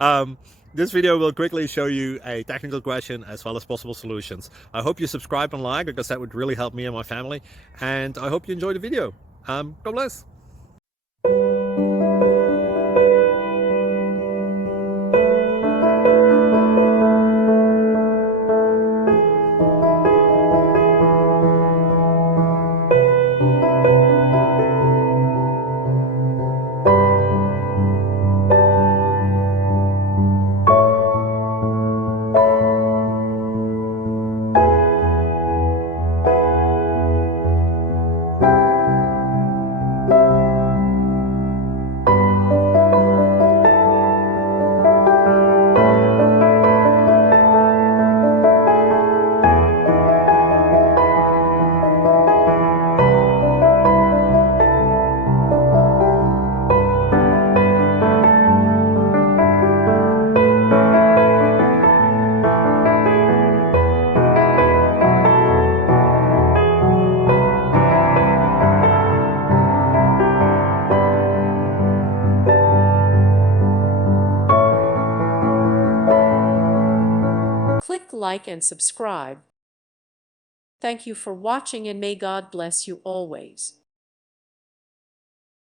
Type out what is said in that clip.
um, this video will quickly show you a technical question as well as possible solutions. I hope you subscribe and like, because that would really help me and my family. And I hope you enjoy the video. God bless. Click like and subscribe. Thank you for watching, and may God bless you always.